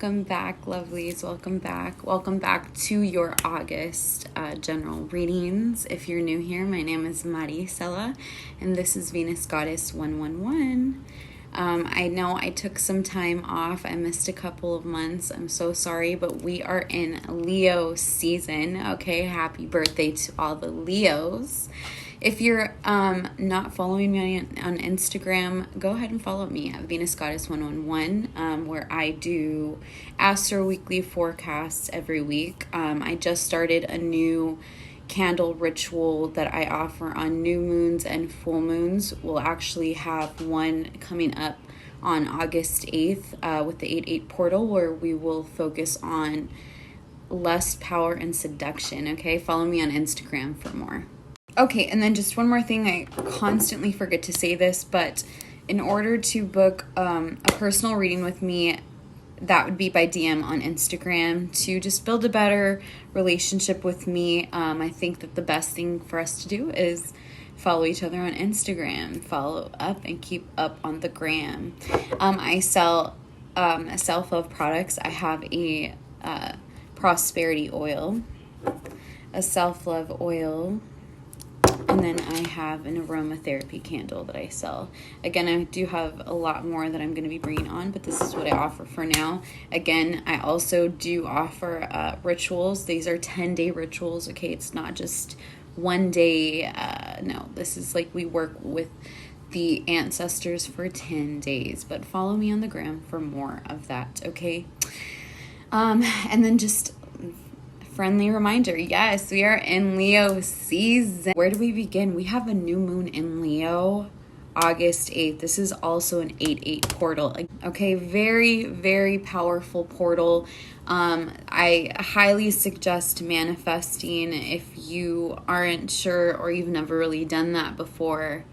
welcome back, lovelies. Welcome back. Welcome back to your August general readings. If you're new here, my name is Maricela, and this is Venus Goddess 111. I know I took some time off. I missed a couple of months. I'm so sorry, but we are in Leo season. Okay, happy birthday to all the Leos. If you're not following me on Instagram, go ahead and follow me at Venus Goddess 111, where I do Astro Weekly forecasts every week. I just started a new candle ritual that I offer on new moons and full moons. We'll actually have one coming up on August 8th with the 8/8 portal, where we will focus on lust, power, and seduction. Okay, follow me on Instagram for more. Okay, and then just one more thing. I constantly forget to say this, but in order to book a personal reading with me, that would be by DM on Instagram to just build a better relationship with me. I think that the best thing for us to do is follow each other on Instagram, follow up and keep up on the gram. I sell self-love products. I have a prosperity oil, a self-love oil, and then I have an aromatherapy candle that I sell. Again, I do have a lot more that I'm going to be bringing on, but this is what I offer for now. Again, I also do offer rituals. These are 10-day rituals, okay? It's not just one day. No, this is like we work with the ancestors for 10 days. But follow me on the gram for more of that, okay? And then just friendly reminder, yes, we are in Leo season. Where do we begin? We have a new moon in Leo, August 8th. This is also an 8/8 portal. Okay, very, very powerful portal. I highly suggest manifesting if you aren't sure or you've never really done that before.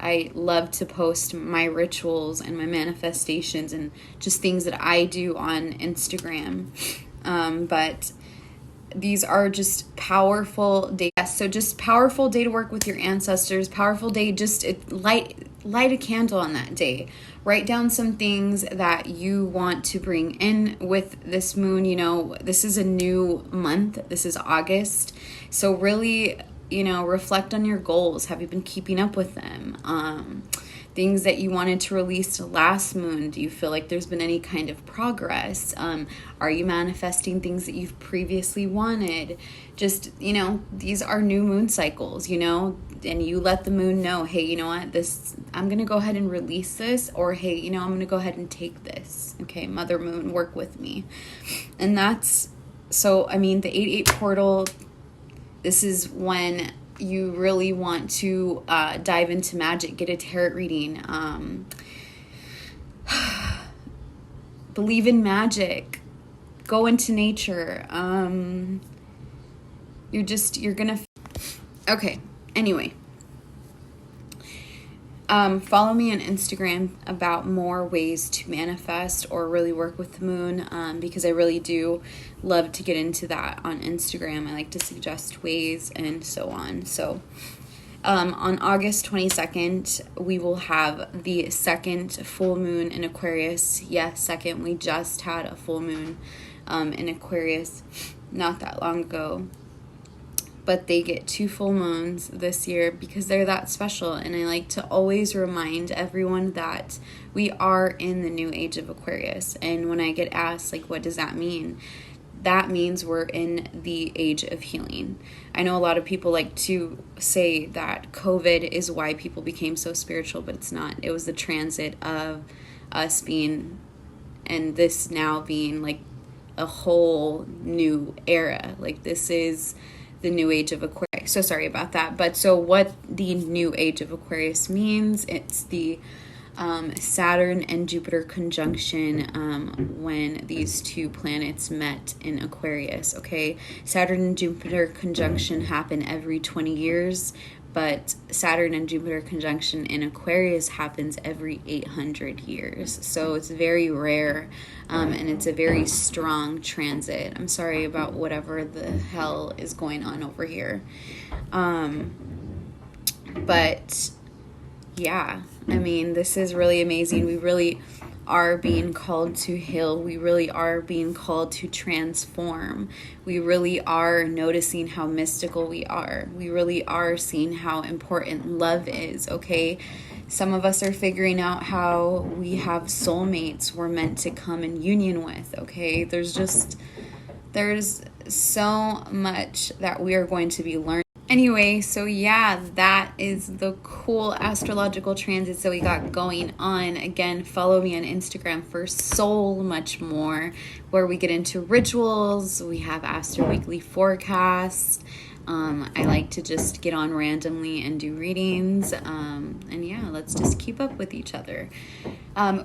I love to post my rituals and my manifestations and just things that I do on Instagram. But these are just powerful days. So just powerful day to work with your ancestors. Powerful day, just light a candle on that day. Write down some things that you want to bring in with this moon. You know, this is a new month. This is August. So really, you know, reflect on your goals. Have you been keeping up with them? Things that you wanted to release last moon. Do you feel like there's been any kind of progress? Are you manifesting things that you've previously wanted? Just, you know, these are new moon cycles, you know, and you let the moon know, hey, you know what, I'm going to go ahead and release this, or hey, you know, I'm going to go ahead and take this. Okay, Mother Moon, work with me. And that's, so, I mean, the 8/8 portal, this is when you really want to dive into magic, get a tarot reading, believe in magic, go into nature. You're gonna, okay, anyway. Follow me on Instagram about more ways to manifest or really work with the moon, because I really do love to get into that on Instagram. I like to suggest ways and so on. So on August 22nd, we will have the second full moon in Aquarius. Yes, second. We just had a full moon in Aquarius not that long ago. But they get 2 full moons this year because they're that special. And I like to always remind everyone that we are in the new age of Aquarius. And when I get asked, like, what does that mean? That means we're in the age of healing. I know a lot of people like to say that COVID is why people became so spiritual, but it's not. It was the transit of us being, and this now being like a whole new era. Like, this is the new age of Aquarius. So sorry about that. But so what the new age of Aquarius means, it's the Saturn and Jupiter conjunction when these two planets met in Aquarius. Okay, Saturn and Jupiter conjunction happen every 20 years, but Saturn and Jupiter conjunction in Aquarius happens every 800 years. So it's very rare, and it's a very strong transit. I'm sorry about whatever the hell is going on over here. But yeah, I mean, this is really amazing. We really are being called to heal. We really are being called to transform. We really are noticing how mystical we are. We really are seeing how important love is, okay? Some of us are figuring out how we have soulmates we're meant to come in union with, okay? There's so much that we are going to be learning. Anyway, so yeah, that is the cool astrological transits that we got going on. Again, follow me on Instagram for so much more, where we get into rituals. We have Astro Weekly Forecast. I like to just get on randomly and do readings. And yeah, let's just keep up with each other.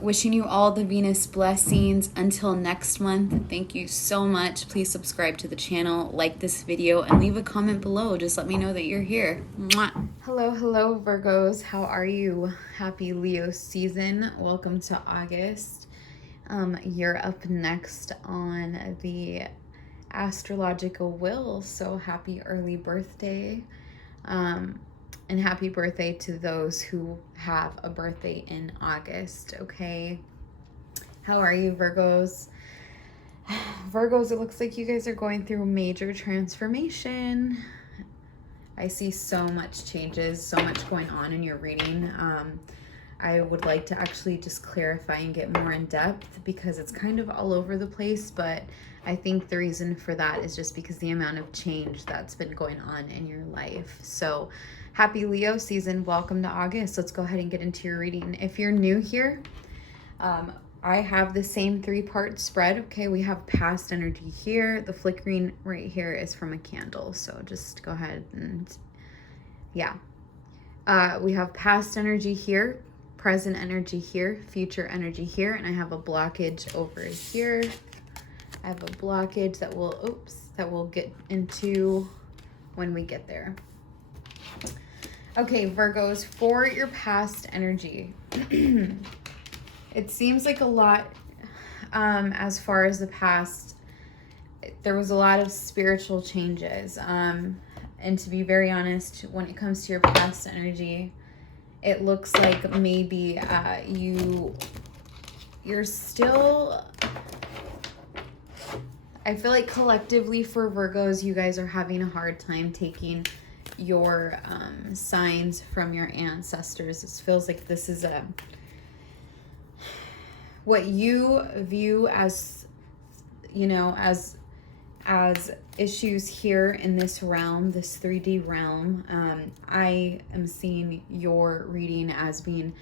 Wishing you all the Venus blessings. Until next month, thank you so much. Please subscribe to the channel, like this video, and leave a comment below. Just let me know that you're here. Mwah. Hello, Virgos. How are you? Happy Leo season. Welcome to August. You're up next on the astrological wheel, so happy early birthday. And happy birthday to those who have a birthday in August, okay? How are you, Virgos? Virgos, it looks like you guys are going through major transformation. I see so much changes, so much going on in your reading. I would like to actually just clarify and get more in depth because it's kind of all over the place, but I think the reason for that is just because the amount of change that's been going on in your life. So happy Leo season. Welcome to August. Let's go ahead and get into your reading. If you're new here, I have the same 3-part spread. Okay, we have past energy here. The flickering right here is from a candle. So just go ahead and, yeah. We have past energy here, present energy here, future energy here, and I have a blockage over here. I have a blockage that we'll get into when we get there. Okay, Virgos, for your past energy, it seems like a lot, as far as the past, there was a lot of spiritual changes. And to be very honest, when it comes to your past energy, it looks like maybe you're still, I feel like collectively for Virgos, you guys are having a hard time taking your signs from your ancestors. It feels like this is what you view as, you know, as issues here in this realm, this 3D realm. I am seeing your reading as being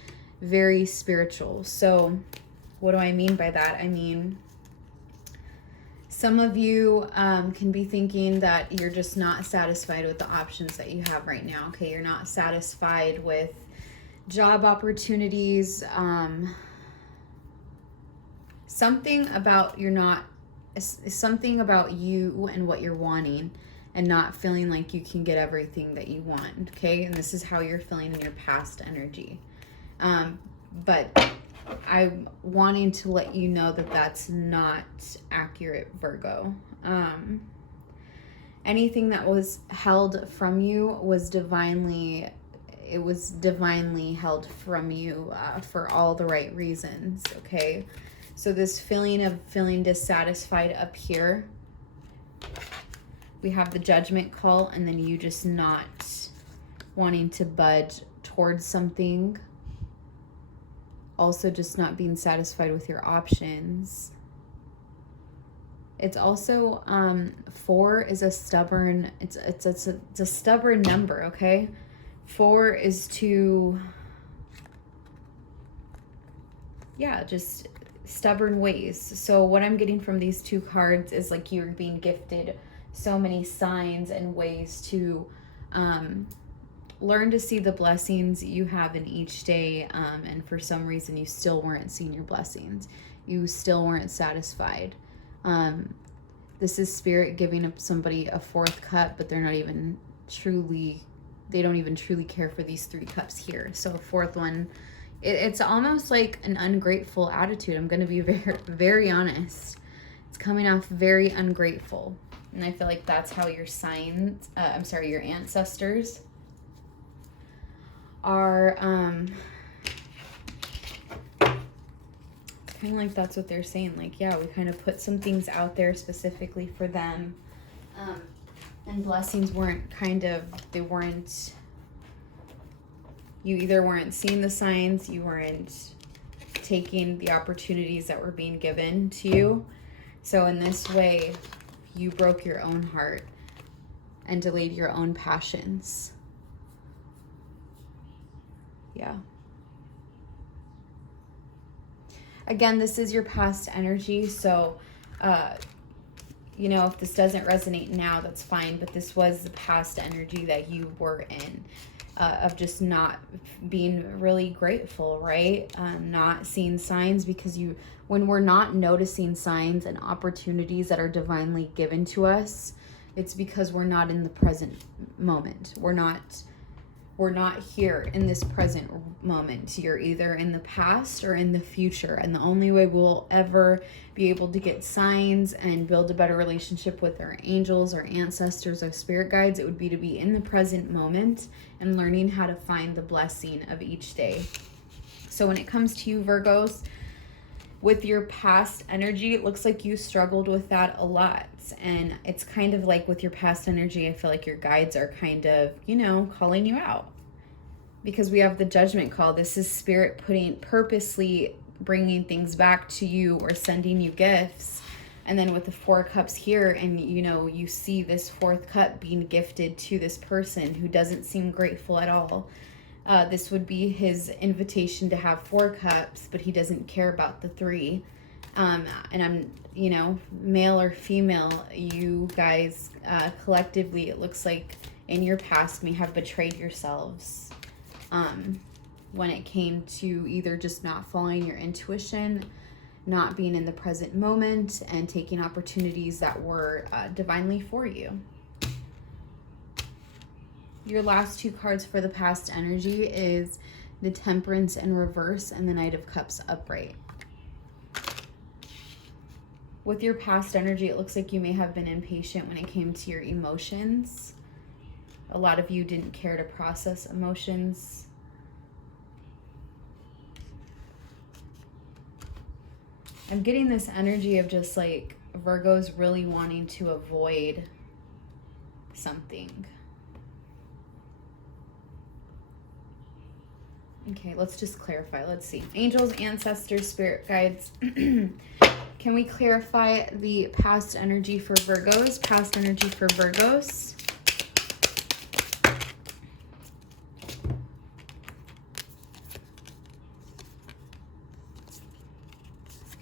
very spiritual. So what do I mean by that? I mean, some of you can be thinking that you're just not satisfied with the options that you have right now. Okay, you're not satisfied with job opportunities. Something about something about you and what you're wanting and not feeling like you can get everything that you want. Okay, and this is how you're feeling in your past energy. But I'm wanting to let you know that that's not accurate, Virgo. Anything that was held from you was divinely held from you for all the right reasons, okay? So this feeling of feeling dissatisfied up here, we have the judgment call, and then you just not wanting to budge towards something. Also just not being satisfied with your options. It's also 4 is a stubborn, it's a stubborn number, okay? 4 is to, yeah, just stubborn ways. So what I'm getting from these 2 cards is like you're being gifted so many signs and ways to learn to see the blessings you have in each day, and for some reason you still weren't seeing your blessings. You still weren't satisfied. This is spirit giving up somebody a 4th cup, but they're not even truly, they don't even truly care for these 3 cups here. So a 4th one, it's almost like an ungrateful attitude. I'm going to be very, very honest. It's coming off very ungrateful. And I feel like that's how your signs, your ancestors are kind of like that's what they're saying. Like, yeah, we kind of put some things out there specifically for them. And blessings weren't you either weren't seeing the signs, you weren't taking the opportunities that were being given to you. So in this way, you broke your own heart and delayed your own passions. Yeah. Again, this is your past energy, so, if this doesn't resonate now, that's fine, but this was the past energy that you were in, of just not being really grateful, right? Not seeing signs, because when we're not noticing signs and opportunities that are divinely given to us, it's because we're not in the present moment. We're not here in this present moment. You're either in the past or in the future. And the only way we'll ever be able to get signs and build a better relationship with our angels, our ancestors, our spirit guides, it would be to be in the present moment and learning how to find the blessing of each day. So when it comes to you, Virgos, with your past energy, it looks like you struggled with that a lot. And it's kind of like with your past energy, I feel like your guides are kind of, calling you out. Because we have the judgment call. This is spirit purposely bringing things back to you or sending you gifts. And then with the 4 cups here, and you see this 4th cup being gifted to this person who doesn't seem grateful at all. This would be his invitation to have 4 cups, but he doesn't care about the 3. And I'm, male or female, you guys collectively, it looks like in your past may have betrayed yourselves when it came to either just not following your intuition, not being in the present moment, and taking opportunities that were divinely for you. Your last 2 cards for the past energy is the Temperance in reverse and the Knight of Cups upright. With your past energy, it looks like you may have been impatient when it came to your emotions. A lot of you didn't care to process emotions. I'm getting this energy of just like Virgos really wanting to avoid something. Okay, let's just clarify. Let's see. Angels, ancestors, spirit guides. Can we clarify the past energy for Virgos? Past energy for Virgos.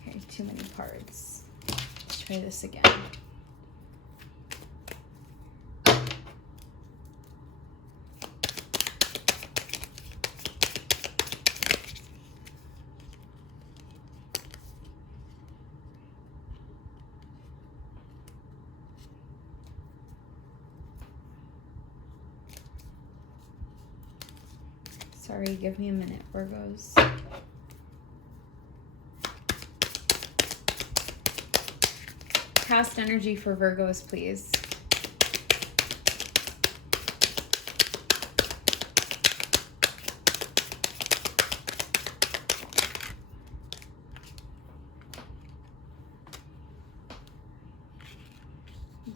Okay, too many cards. Let's try this again. Sorry, give me a minute, Virgos. Past energy for Virgos, please.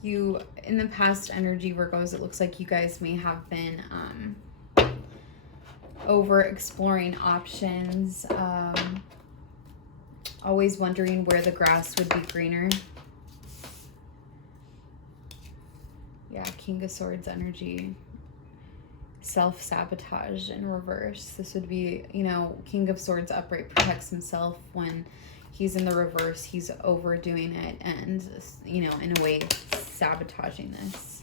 In the past energy, Virgos, it looks like you guys may have been over exploring options, always wondering where the grass would be greener. Yeah, King of Swords energy. Self-sabotage in reverse. This would be, King of Swords upright protects himself. When he's in the reverse, he's overdoing it and, in a way, sabotaging this.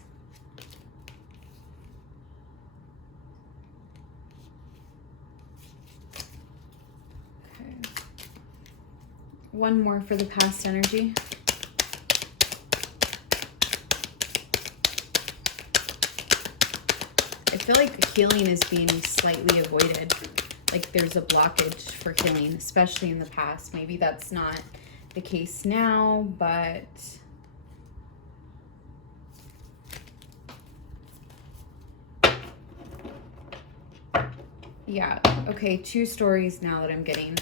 Okay. One more for the past energy. I feel like healing is being slightly avoided. Like there's a blockage for healing, especially in the past. Maybe that's not the case now, but yeah. Okay, 2 stories now that I'm getting.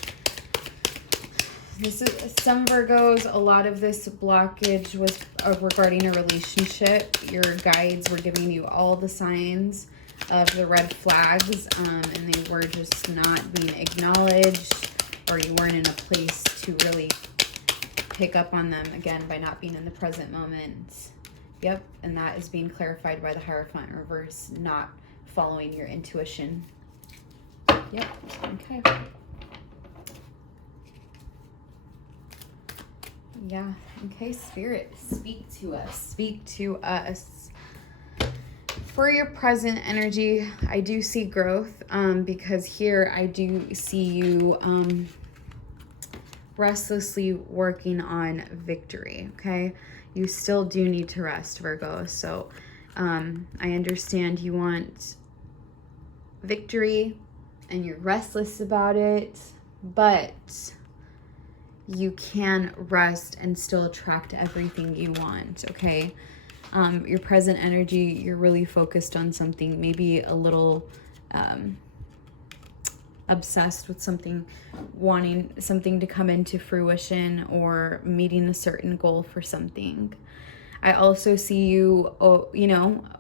This is some Virgos. A lot of this blockage was regarding a relationship. Your guides were giving you all the signs of the red flags, and they were just not being acknowledged, or you weren't in a place to really pick up on them, again, by not being in the present moment. Yep, and that is being clarified by the Hierophant in reverse, not following your intuition. Yep, okay. Yeah, okay, Spirit, speak to us. Speak to us. For your present energy, I do see growth, because here I do see you restlessly working on victory, okay? You still do need to rest, Virgo. So I understand you want victory and you're restless about it, but you can rest and still attract everything you want, okay? Your present energy, you're really focused on something, maybe a little obsessed with something, wanting something to come into fruition or meeting a certain goal for something. I also see you,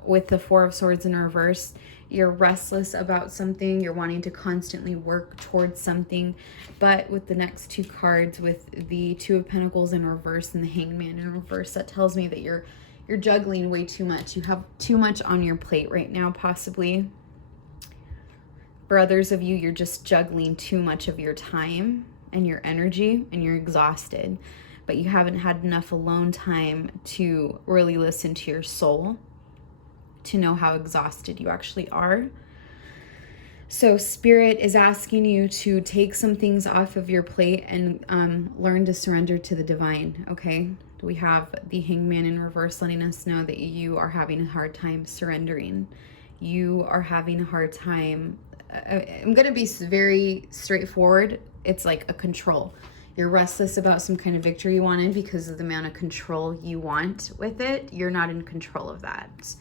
with the Four of Swords in reverse, you're restless about something, you're wanting to constantly work towards something, but with the next two cards, with the Two of Pentacles in reverse and the Hangman in reverse, that tells me that you're juggling way too much. You have too much on your plate right now, possibly. For others of you, you're just juggling too much of your time and your energy, and you're exhausted, but you haven't had enough alone time to really listen to your soul, to know how exhausted you actually are. So Spirit is asking you to take some things off of your plate and learn to surrender to the divine, okay? We have the Hangman in reverse letting us know that you are having a hard time surrendering. You are having a hard time. I'm going to be very straightforward. It's like a control. You're restless about some kind of victory you wanted because of the amount of control you want with it. You're not in control of that.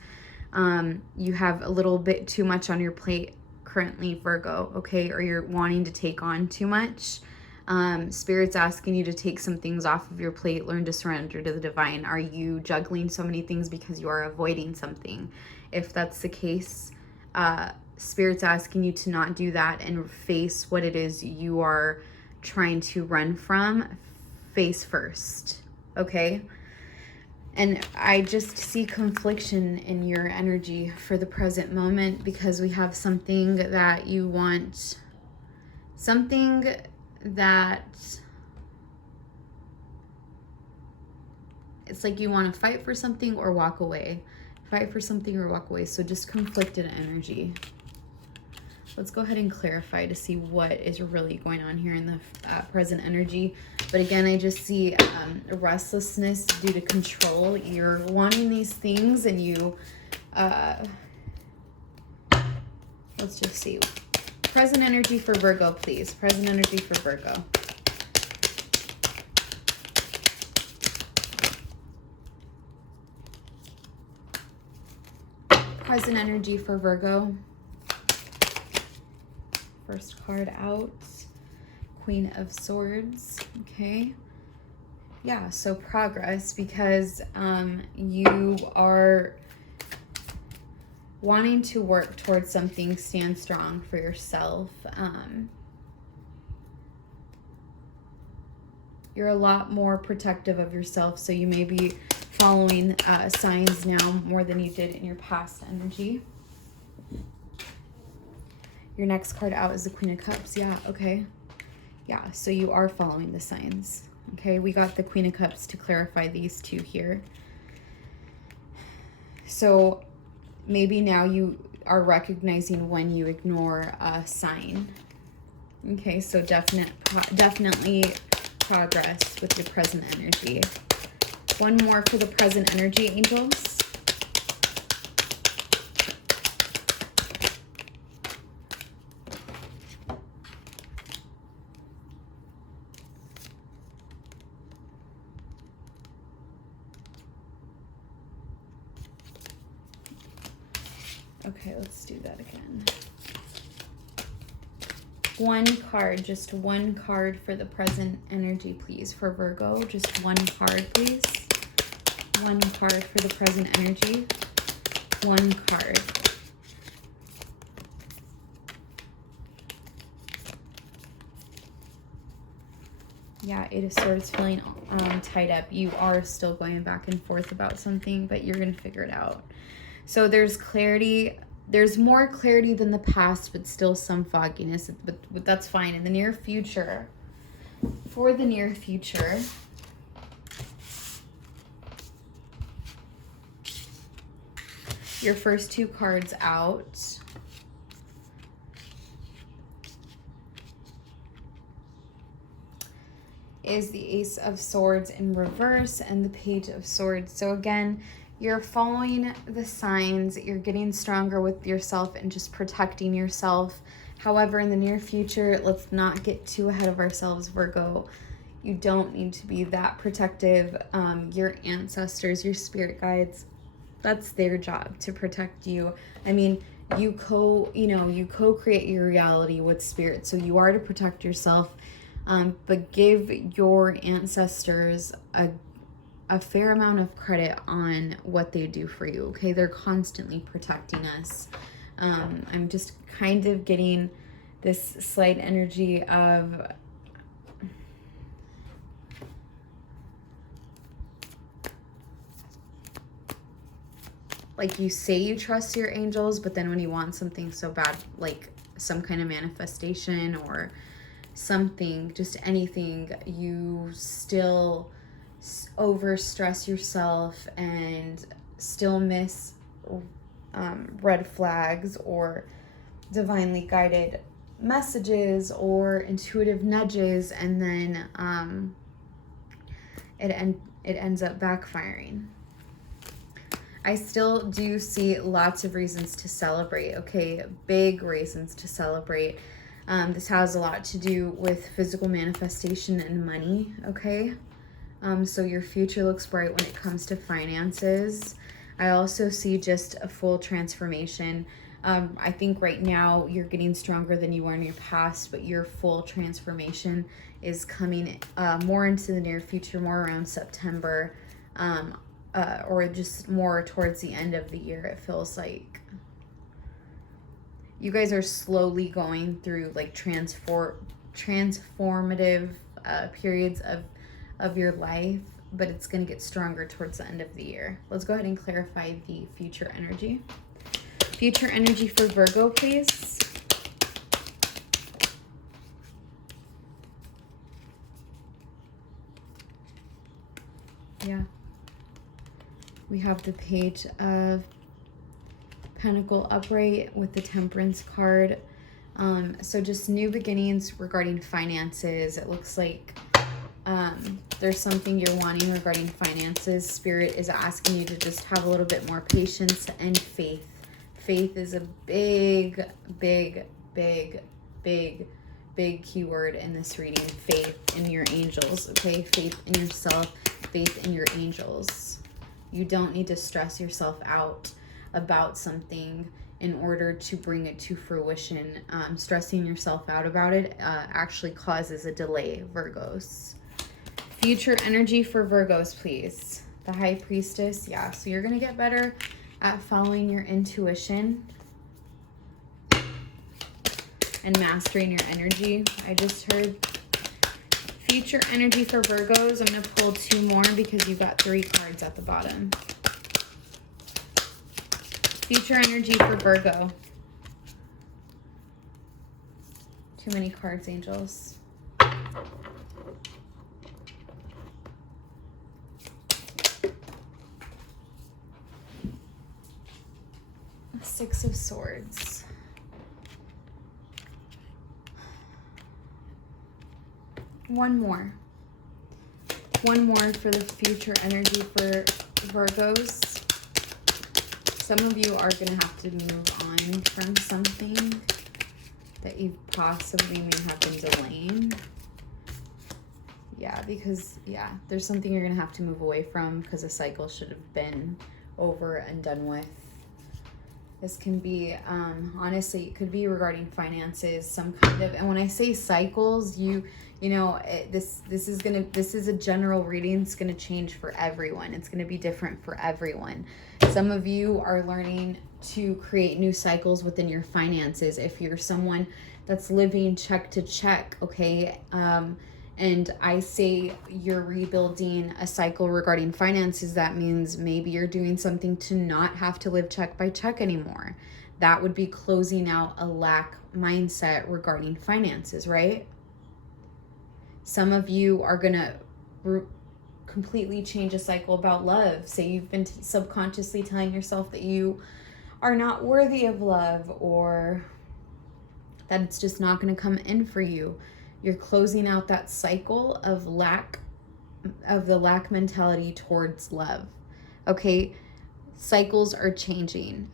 You have a little bit too much on your plate currently, Virgo, okay? Or you're wanting to take on too much. Spirit's asking you to take some things off of your plate, learn to surrender to the divine. Are you juggling so many things because you are avoiding something? If that's the case, Spirit's asking you to not do that and face what it is you are trying to run from face first, okay? And I just see confliction in your energy for the present moment, because we have something that you want, something that it's like you want to fight for something or walk away. Fight for something or walk away. So just conflicted energy. Let's go ahead and clarify to see what is really going on here in the present energy. But again, I just see restlessness due to control. You're wanting these things and you, let's just see. Present energy for Virgo, please. Present energy for Virgo. Present energy for Virgo. First card out, Queen of Swords, okay? Yeah, so progress, because you are wanting to work towards something, stand strong for yourself. You're a lot more protective of yourself, so you may be following signs now more than you did in your past energy. Your next card out is the Queen of Cups. Yeah, okay. Yeah, so you are following the signs. Okay, we got the Queen of Cups to clarify these two here. So maybe now you are recognizing when you ignore a sign. Okay, so definitely progress with your present energy. One more for the present energy, angels. Okay, let's do that again. One card, just one card for the present energy, please, for Virgo. Just one card, please. One card for the present energy. One card. Yeah, Eight of Swords, feeling tied up. You are still going back and forth about something, but you're going to figure it out. So there's clarity. There's more clarity than the past, but still some fogginess. But that's fine. In the near future, for the near future, your first two cards out is the Ace of Swords in reverse and the Page of Swords. So again, you're following the signs, you're getting stronger with yourself and just protecting yourself. However, in the near future, let's not get too ahead of ourselves, Virgo. You don't need to be that protective. Your ancestors, your spirit guides, that's their job to protect you. I mean, you co-create your reality with spirit, so you are to protect yourself. But give your ancestors a fair amount of credit on what they do for you, okay? They're constantly protecting us. I'm just kind of getting this slight energy of like you say you trust your angels, but then when you want something so bad, like some kind of manifestation or something, just anything, you still overstress yourself and still miss red flags or divinely guided messages or intuitive nudges, and then it ends up backfiring. I still do see lots of reasons to celebrate, okay? Big reasons to celebrate. This has a lot to do with physical manifestation and money, okay? So your future looks bright when it comes to finances. I also see just a full transformation. I think right now you're getting stronger than you were in your past, but your full transformation is coming more into the near future, more around September, or just more towards the end of the year, it feels like. You guys are slowly going through like transformative periods of your life, but it's going to get stronger towards the end of the year. Let's go ahead and clarify the future energy. Future energy for Virgo, please. Yeah. We have the Page of Pentacle upright with the Temperance card. So just new beginnings regarding finances. It looks like there's something you're wanting regarding finances. Spirit is asking you to just have a little bit more patience and faith. Faith is a big keyword in this reading. Faith in your angels, okay? Faith in yourself, faith in your angels. You don't need to stress yourself out about something in order to bring it to fruition. Stressing yourself out about it actually causes a delay, Virgos. Future energy for Virgos, please. The High Priestess, yeah. So you're going to get better at following your intuition and mastering your energy. I just heard future energy for Virgos. I'm going to pull two more because you got 3 cards at the bottom. Future energy for Virgo. Too many cards, angels. Six of Swords. One more for the future energy for Virgos. Some of you are going to have to move on from something that you possibly may have been delaying. Yeah, because, yeah, there's something you're going to have to move away from because a cycle should have been over and done with. This can be, honestly, it could be regarding finances, some kind of, and when I say cycles, this is a general reading. It's going to change for everyone. It's going to be different for everyone. Some of you are learning to create new cycles within your finances. If you're someone that's living check to check, okay, and I say you're rebuilding a cycle regarding finances, that means maybe you're doing something to not have to live check by check anymore. That would be closing out a lack mindset regarding finances, right? Some of you are going to completely change a cycle about love. Say you've been subconsciously telling yourself that you are not worthy of love, or that it's just not going to come in for you. You're closing out that cycle of the lack mentality towards love. Okay, cycles are changing.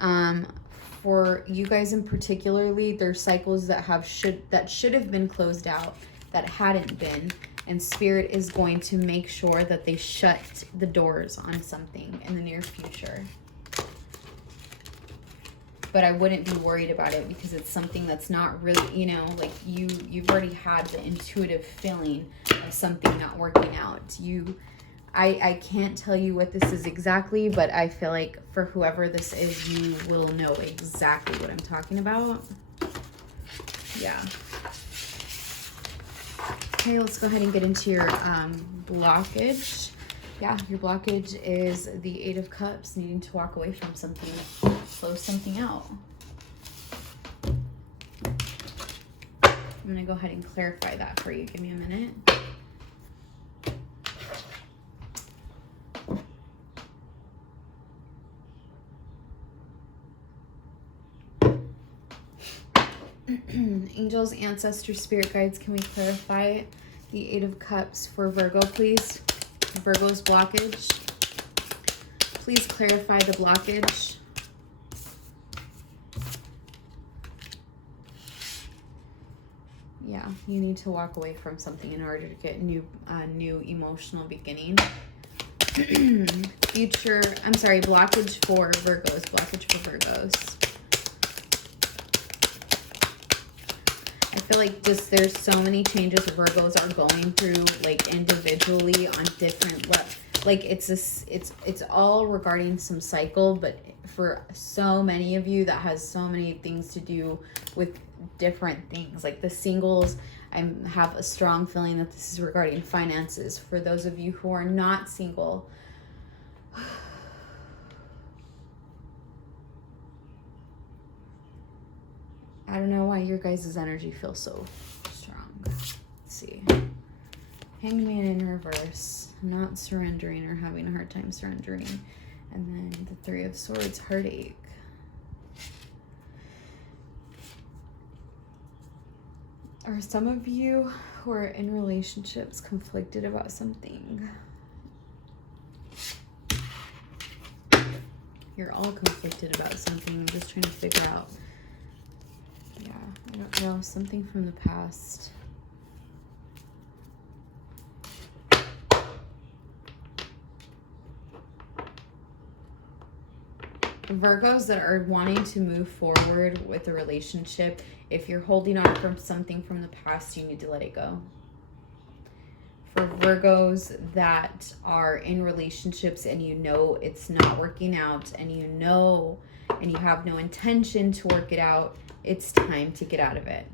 For you guys in particularly, there's cycles that should have been closed out that hadn't been, and Spirit is going to make sure that they shut the doors on something in the near future. But I wouldn't be worried about it, because it's something that's not really, like you've already had the intuitive feeling of something not working out. I can't tell you what this is exactly, but I feel like for whoever this is, you will know exactly what I'm talking about. Yeah. Okay, let's go ahead and get into your blockage. Yeah, your blockage is the Eight of Cups, needing to walk away from something, close something out. I'm going to go ahead and clarify that for you. Give me a minute. Angels, ancestors, spirit guides, can we clarify the Eight of Cups for Virgo, please? Virgo's blockage. Please clarify the blockage. Yeah, you need to walk away from something in order to get new emotional beginning. Blockage for Virgos. Blockage for Virgos. I feel like there's so many changes Virgos are going through, like individually on different like it's all regarding some cycle, but for so many of you that has so many things to do with different things. Like the singles, I have a strong feeling that this is regarding finances. For those of you who are not single, I don't know why your guys' energy feels so strong. Let's see. Hanged Man in reverse. Not surrendering or having a hard time surrendering. And then the Three of Swords, heartache. Are some of you who are in relationships conflicted about something? You're all conflicted about something. I'm just trying to figure out. Yeah, I don't know. Something from the past. Virgos that are wanting to move forward with a relationship, if you're holding on from something from the past, you need to let it go. For Virgos that are in relationships and you know it's not working out, and you know and you have no intention to work it out, it's time to get out of it.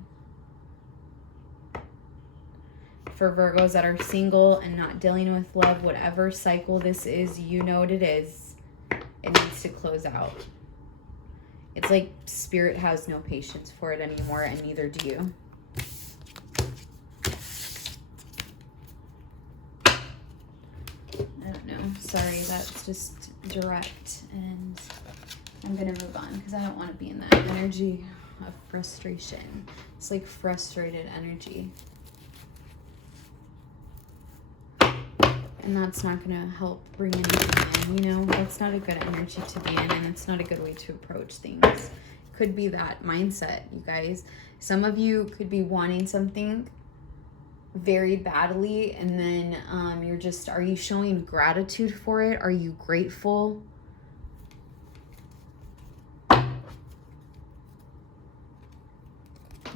For Virgos that are single and not dealing with love, whatever cycle this is, you know what it is. It needs to close out. It's like Spirit has no patience for it anymore, and neither do you. I don't know. Sorry, that's just direct, and I'm going to move on because I don't want to be in that energy of frustration. It's like frustrated energy. And that's not going to help bring anything in, That's not a good energy to be in, and it's not a good way to approach things. Could be that mindset, you guys. Some of you could be wanting something very badly, and then are you showing gratitude for it? Are you grateful?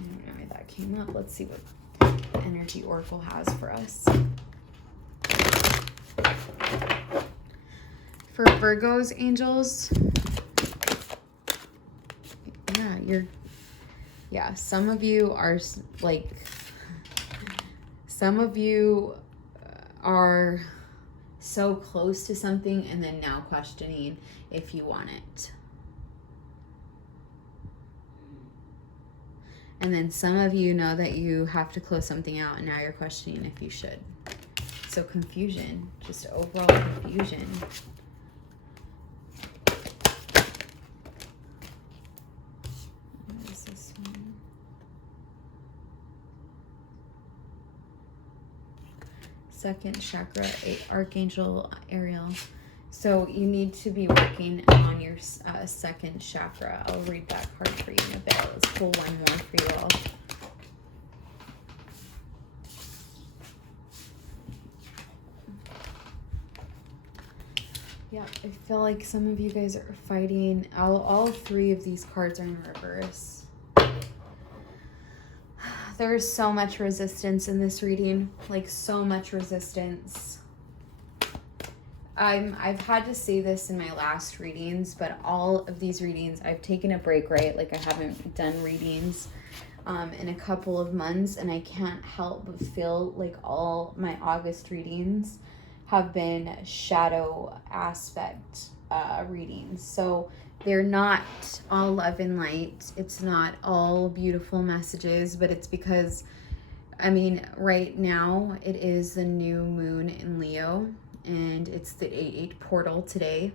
don't know why that came up. Let's see what the Energy Oracle has for us. For Virgos, angels, some of you are like, some of you are so close to something and then now questioning if you want it. And then some of you know that you have to close something out and now you're questioning if you should. So confusion, just overall confusion. What is this one? Second chakra, Archangel Ariel. So you need to be working on your second chakra. I'll read that card for you in a bit. Let's pull one more for you all. Yeah, I feel like some of you guys are fighting. All three of these cards are in reverse. There's so much resistance in this reading, like so much resistance. I've had to say this in my last readings, but all of these readings, I've taken a break, right? Like I haven't done readings in a couple of months, and I can't help but feel like all my August readings have been shadow aspect readings. So they're not all love and light. It's not all beautiful messages, but it's because, I mean, right now it is the new moon in Leo, and it's the 8/8 portal today.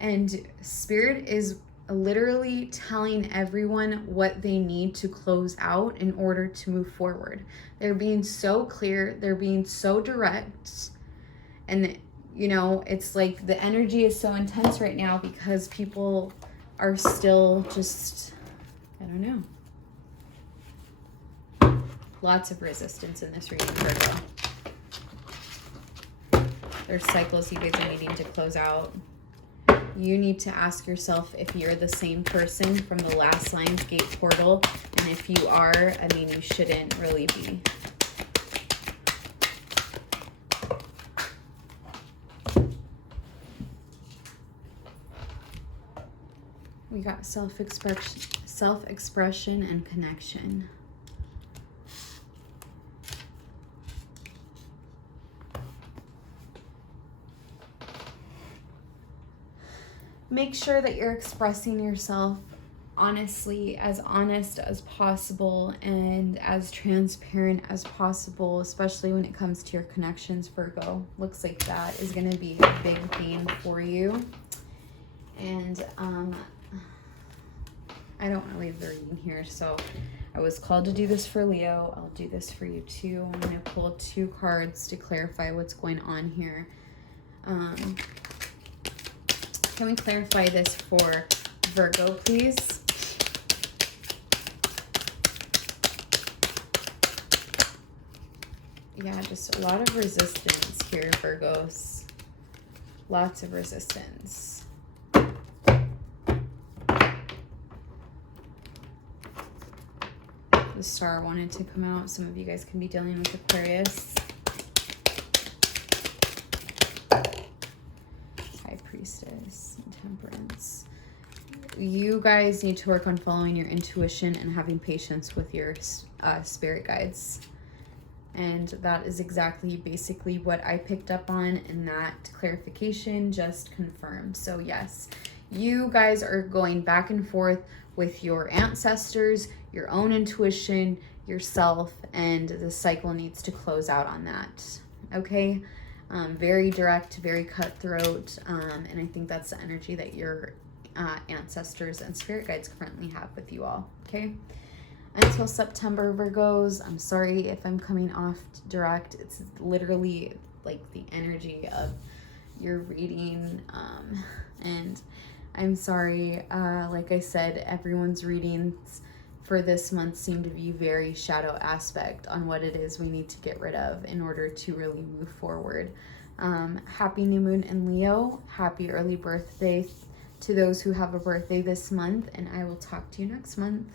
And Spirit is literally telling everyone what they need to close out in order to move forward. They're being so clear, they're being so direct, and you know, it's like the energy is so intense right now because people are still just, I don't know. Lots of resistance in this reading, Virgo. There's cycles you guys are needing to close out. You need to ask yourself if you're the same person from the last Lionsgate portal. And if you are, I mean, you shouldn't really be. We got self-expression and connection. Make sure that you're expressing yourself honestly, as honest as possible and as transparent as possible, especially when it comes to your connections, Virgo. Looks like that is going to be a big theme for you. And I don't want to leave the reading here, so I was called to do this for Leo. I'll do this for you too. I'm going to pull 2 cards to clarify what's going on here. Can we clarify this for Virgo, please? Yeah, just a lot of resistance here, Virgos. Lots of resistance. The star wanted to come out. Some of you guys can be dealing with Aquarius. High Priestess and Temperance. You guys need to work on following your intuition and having patience with your spirit guides. And that is exactly basically what I picked up on, and that clarification just confirmed. So yes, you guys are going back and forth with your ancestors, your own intuition, yourself, and the cycle needs to close out on that. Okay? Very direct, very cutthroat, and I think that's the energy that your ancestors and spirit guides currently have with you all. Okay? Until September, Virgos, I'm sorry if I'm coming off direct. It's literally like the energy of your reading, and I'm sorry. Like I said, everyone's readings for this month seem to be very shadow aspect on what it is we need to get rid of in order to really move forward. Happy new moon in Leo. Happy early birthday to those who have a birthday this month, and I will talk to you next month.